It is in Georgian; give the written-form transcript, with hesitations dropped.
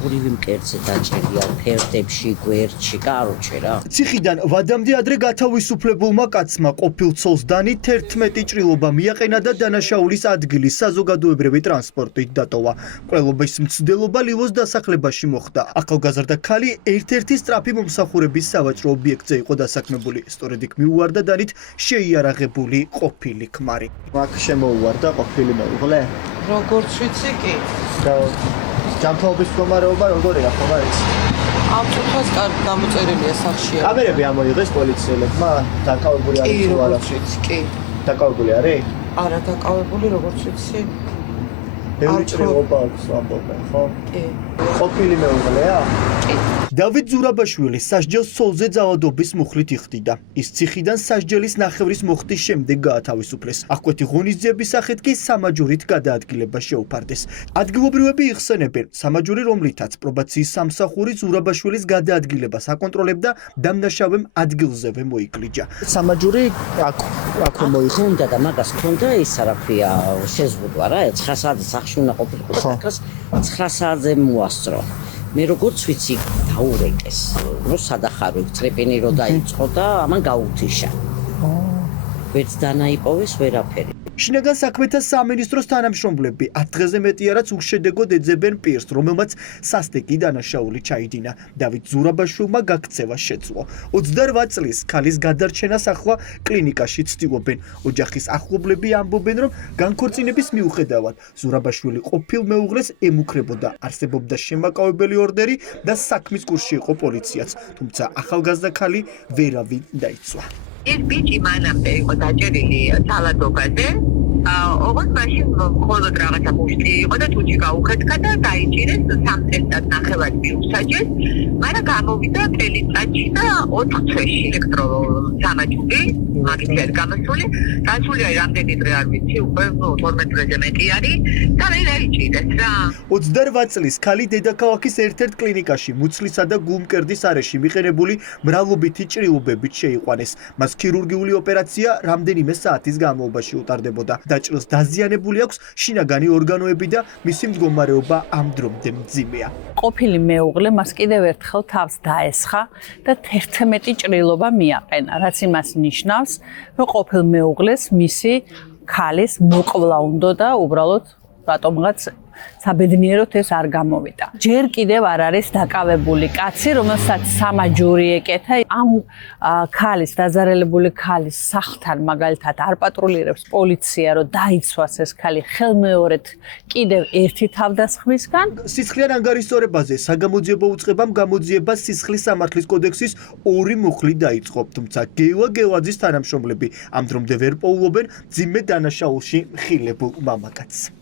ორივე მკერდზე დაჭერია, ფერდებში, გვერდში, კაროჩე რა. ციხიდან ვადამდე ადრე გათავისუფლებულმა კაცმა ყოფილ ცოლს დანი 11 ჭრილობა მიაყენა და დანაშაულის ადგილი საზოგადოებრივი ტრანსპორტით დატოვა. მკვლელობის მცდელობა ლივოს დასახლებაში მოხდა. ახალგაზრდა ქალი ერთ-ერთი სწრაფი მომსახურების სავაჭრო ობიექტზე იყო დასაქმებული. სწორედ იქ მიუვარდა დანით შეიარაღებული ყოფილი ქმარი. აქ შემოუვარდა ყოფილი მეუღლე? როგორც ვიცი კი. და ჯანმრთელობის მდგომარეობა როგორია, ხომ არის? ამ წუთას კარგი გამოწერილია სახში. კამერები ამოიღეს პოლიციელებმა, დაკავებული არის თუ არა? კი. დაკავებული არის? არა დაკავებული, როგორც ვიცი. ბევრი ჭრილობა აქვს ამბობენ, ხო? კი. ყოფილი მეუღლეა? კი. დავით ზურაბაშვილის სასჯელს ცოლზე ძალადობის მუხლით იხდიდა. ის ციხიდან სასჯელის ნახევრის მოხდის შემდეგ გაათავისუფლეს. აღკვეთი ღონისძიების სახით კი სამაჯურით გადაადგილება შეუფარდეს. ადგილობრივები იხსენებენ, სამაჯური, რომლითაც პრობაციის სამსახური ზურაბაშვილის გადაადგილებას აკონტროლებდა, დამნაშავემ ადგილზევე მოიკლიჯა. სამაჯური აქ მოიხდა. ხონდა და მაგას ხონდა ის რა ქვია, შეზღუდვა რა, 9 საათზე სახში უნდა ყოფილიყო და მაგას 9 საათზე მოასწრო. მე როგორც ვიცი დაურეკეს, რომ სადახარო წრეპინი რო დაიწყო და ამან გაუთიშა. ვერც დანაიპოვეს ვერაფერი. შინაგან საქმეთა სამინისტროს თანამშრომლები 10 დღეზე მეტი არაც უშედეგოდ ეძებენ პირს, რომელმაც სასტიკი დანაშაული ჩაიდინა. დავით ზურაბაშვილმა გაქცევა შეძლო. 28 წლის ქალის გადარჩენას ახლა კლინიკაში ცდილობენ. ოჯახის ახლობლები ამბობენ, რომ განქორწინების მიუხედავად ზურაბაშვილი ყოფილ მეუღლეს ემუქრებოდა, არსებობდა შემაკავებელი ორდერი და საქმის კურსში იყო პოლიციაც, თუმცა ახალგაზრდა ქალი ვერავინ დაიცვა. ეს ბიჭი მანამდე იყო დაჭერილი ძალადობაზე. ოღონდ მაშინ მხოლოდ რაღაცა მუშტი იყო და თუჯი გაუხეთქა და დაიჭირეს 3 წელიწად ნახევარი მიუსაჯეს. მაგრამ გამოვიდა წელიწადში და 4 თვეში ელექტროსამაჯური, მაგით არის გამოსული. გასული არის რამდენი დღე არ ვიცი, უკვე 12 დღეზე მეტი არის და მე დაიჭირეს რა. 28 წლის ქალი დედაქალაქის ერთ-ერთ კლინიკაში მუცლისა და გულმკერდის არეში მიყენებული მრავლობითი ჭრილობებით შეიყვანეს. მას ქირურგიული ოპერაცია რამდენიმე საათის განმავლობაში უტარდებოდა. დაჭრილს დაზიანებული აქვს შინაგანი ორგანოები და მისი მდგომარეობა ამ დრომდე მძიმეა. ყოფილი მეუღლე მას კიდევ ერთხელ თავს დაესხა და 11 ჭრილობა მიაყენა, რაც იმას ნიშნავს, რომ ყოფილ მეუღლეს მისი ქალის მოკვლა უნდა და უბრალოდ რატომღაც საბედნიეროდ ეს არ გამოვიდა. ჯერ კიდევ არ არის დაკავებული კაცი, რომელსაც სამაჯური ეკეთა. ამ ქალის, დაზარალებული ქალის სახლთან მაგალითად არ პატრულირებს პოლიცია, რომ დაიცვას ეს ქალი ხელმეორედ კიდევ ერთი თავდასხმისგან. სისხლიან ანგარიშსწორებაზე საგამოძიებო უწყებამ გამოძიება სისხლის სამართლის კოდექსის 2 მუხლი დაიწყო, თუმცა გელა გელაძის თანამშრომლები ამ დრომდე ვერ პოულობენ მძიმე დანაშაულში მხილებულ მამაკაცს.